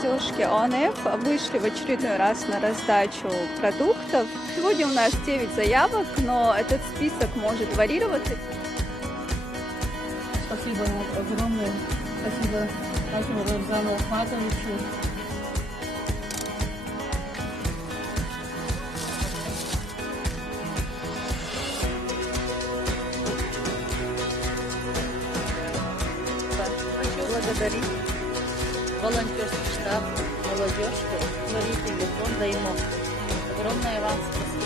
застежки ОНФ вышли в очередной раз на раздачу продуктов. Сегодня у нас 9 заявок, но этот список может варьироваться. Спасибо огромное. Спасибо Акиму Рамзану Ахматовичу. Хочу благодарить волонтерский штаб, молодежь, благотворительный фонд «Даймо». Огромное вам спасибо.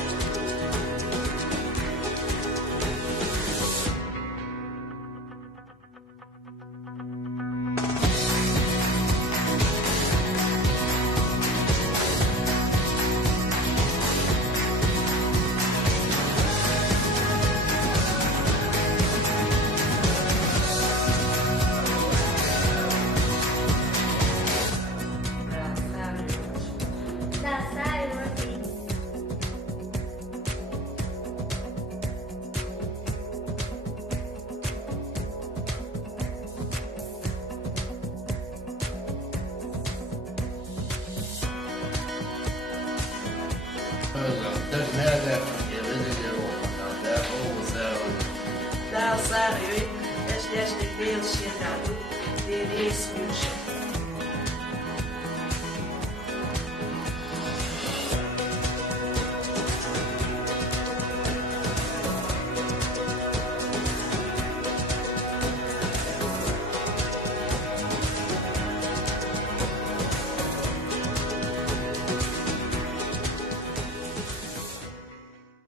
Dá o salário, este Deus chegado, Deus me